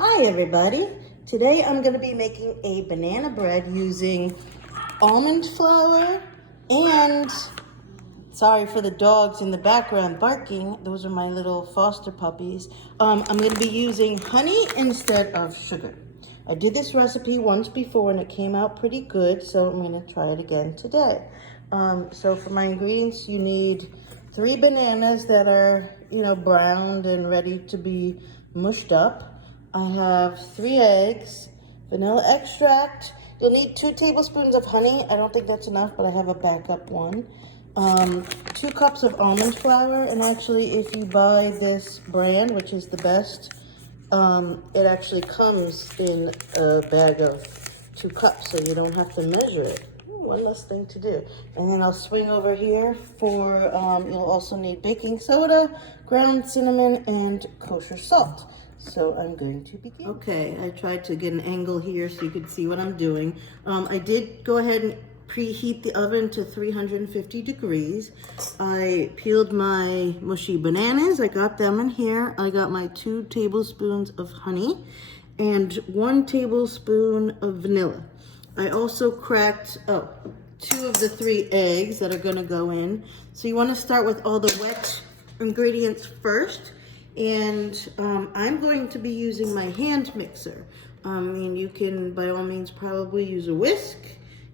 Hi everybody. Today I'm going to be making a banana bread using almond flour and, sorry for the dogs in the background barking, those are my little foster puppies. I'm going to be using honey instead of sugar. I did this recipe once before and it came out pretty good, so I'm going to try it again today. So for my ingredients, you need 3 bananas that are, browned and ready to be mushed up. I have 3 eggs, vanilla extract. You'll need 2 tablespoons of honey. I don't think that's enough, but I have a backup one. 2 cups of almond flour, and actually if you buy this brand, which is the best, it actually comes in a bag of 2 cups, so you don't have to measure it. One less thing to do. And then I'll swing over here for, you'll also need baking soda, ground cinnamon, and kosher salt. So I'm going to begin. Okay, I tried to get an angle here so you could see what I'm doing. I did go ahead and preheat the oven to 350 degrees. I peeled my mushy bananas. I got them in here. I got my 2 tablespoons of honey and 1 tablespoon of vanilla. I also cracked 2 of the 3 eggs that are gonna go in. So you wanna start with all the wet ingredients first. And I'm going to be using my hand mixer. I mean, you can by all means probably use a whisk.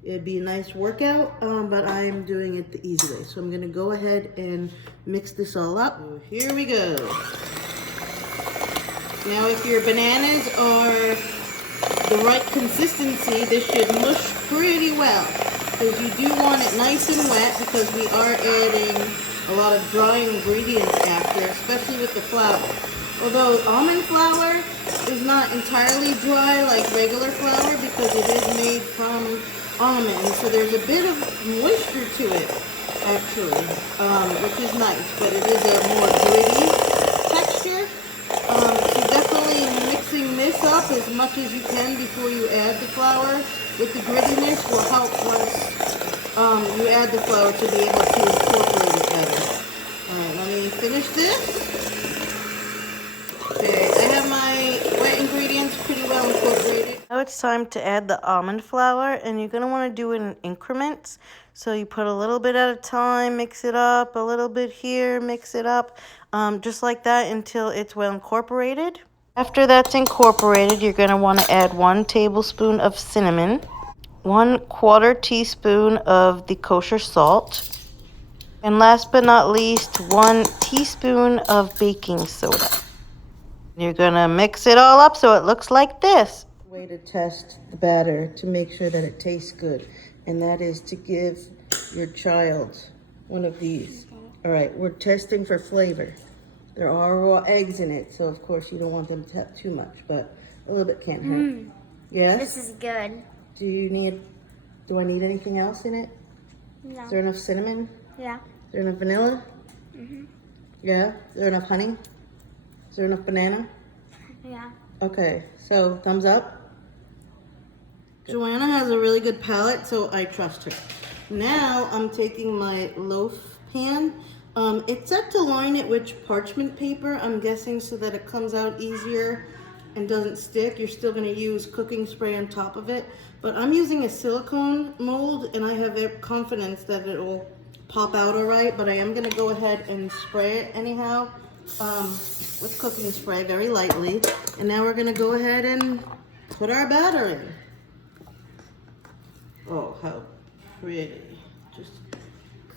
It'd be a nice workout, but I'm doing it the easy way. So I'm gonna go ahead and mix this all up. So here we go. Now if your bananas are the right consistency, this should mush pretty well. Because you do want it nice and wet because we are adding a lot of dry ingredients after, especially with the flour. Although almond flour is not entirely dry like regular flour because it is made from almonds, so there's a bit of moisture to it actually, which is nice, but it is a more gritty texture. So definitely mixing this up as much as you can before you add the flour with the grittiness will help once you add the flour to be able to incorporate it better. Alright, let me finish this. Okay, I have my wet ingredients pretty well incorporated. Now it's time to add the almond flour, and you're going to want to do it in increments. So you put a little bit at a time, mix it up, a little bit here, mix it up, just like that until it's well incorporated. After that's incorporated, you're going to want to add 1 tablespoon of cinnamon, 1/4 teaspoon of the kosher salt, and last but not least, 1 teaspoon of baking soda. You're gonna mix it all up so it looks like this. Way to test the batter to make sure that it tastes good, and that is to give your child one of these. All right, we're testing for flavor. There are raw eggs in it, so of course you don't want them to have too much, but a little bit can't hurt. Yes? This is good. Do I need anything else in it? No. Is there enough cinnamon? Yeah. Is there enough vanilla? Yeah? Is there enough honey? Is there enough banana? Yeah. Okay, so thumbs up. Joanna has a really good palate, so I trust her. Now I'm taking my loaf pan. It's set to line it with parchment paper, I'm guessing, so that it comes out easier and doesn't stick. You're still going to use cooking spray on top of it, but I'm using a silicone mold and I have confidence that it will pop out all right, but I am going to go ahead and spray it anyhow with cooking spray very lightly. And now we're going to go ahead and put our batter in. Oh, how pretty. Just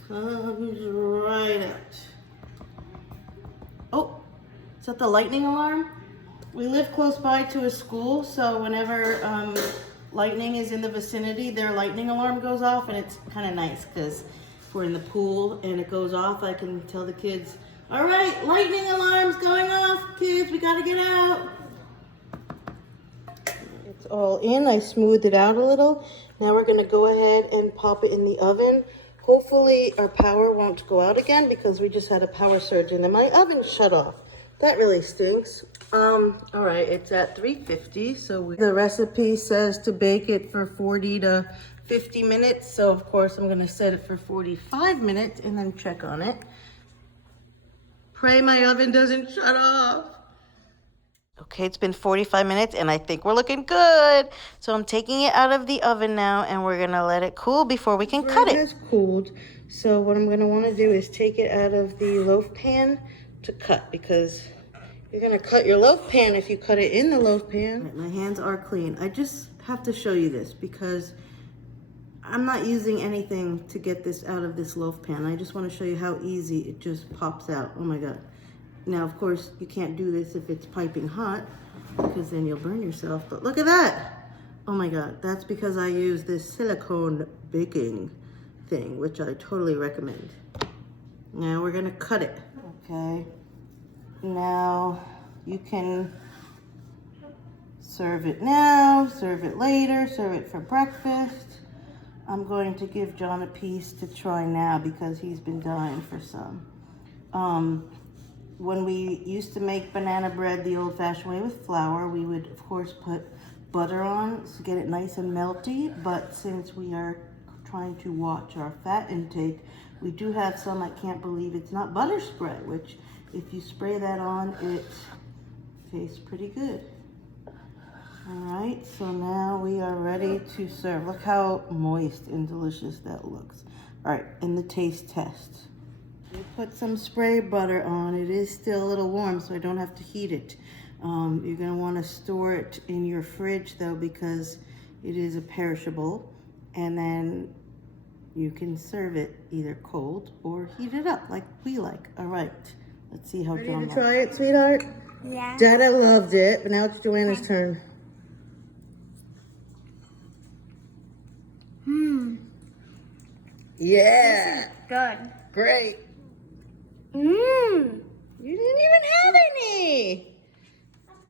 comes right out. Oh, is that the lightning alarm? We live close by to a school, so whenever lightning is in the vicinity, their lightning alarm goes off, and it's kind of nice because if we're in the pool and it goes off, I can tell the kids, all right, lightning alarm's going off, kids, we gotta get out. It's all in. I smoothed it out a little. Now we're gonna go ahead and pop it in the oven. Hopefully our power won't go out again because we just had a power surge and then my oven shut off. That really stinks. All right, it's at 350, so the recipe says to bake it for 40 to 50 minutes, so of course I'm gonna set it for 45 minutes and then check on it. Pray my oven doesn't shut off. Okay, it's been 45 minutes and I think we're looking good. So I'm taking it out of the oven now and we're gonna let it cool before we can cut it. It has cooled. So what I'm gonna wanna do is take it out of the loaf pan to cut, because you're gonna cut your loaf pan if you cut it in the loaf pan. Right, my hands are clean. I just have to show you this because I'm not using anything to get this out of this loaf pan. I just wanna show you how easy it just pops out. Oh my God. Now, of course, you can't do this if it's piping hot because then you'll burn yourself. But look at that. Oh my God, that's because I use this silicone baking thing, which I totally recommend. Now we're gonna cut it, okay? Now you can serve it now, serve it later, serve it for breakfast. I'm going to give John a piece to try now because he's been dying for some. When we used to make banana bread the old-fashioned way with flour, we would, of course, put butter on to get it nice and melty. But since we are trying to watch our fat intake, we do have some, I can't believe it's not butter spray, which if you spray that on, it tastes pretty good. All right, so now we are ready to serve. Look how moist and delicious that looks. All right, and the taste test. We put some spray butter on. It is still a little warm, so I don't have to heat it. You're gonna wanna store it in your fridge though, because it is a perishable, and then you can serve it either cold or heat it up like we like. All right, let's see how John likes it. Ready to try it, sweetheart? Yeah. Dada loved it, but now it's Joanna's turn. Yeah. Good. Great. Mmm. You didn't even have any.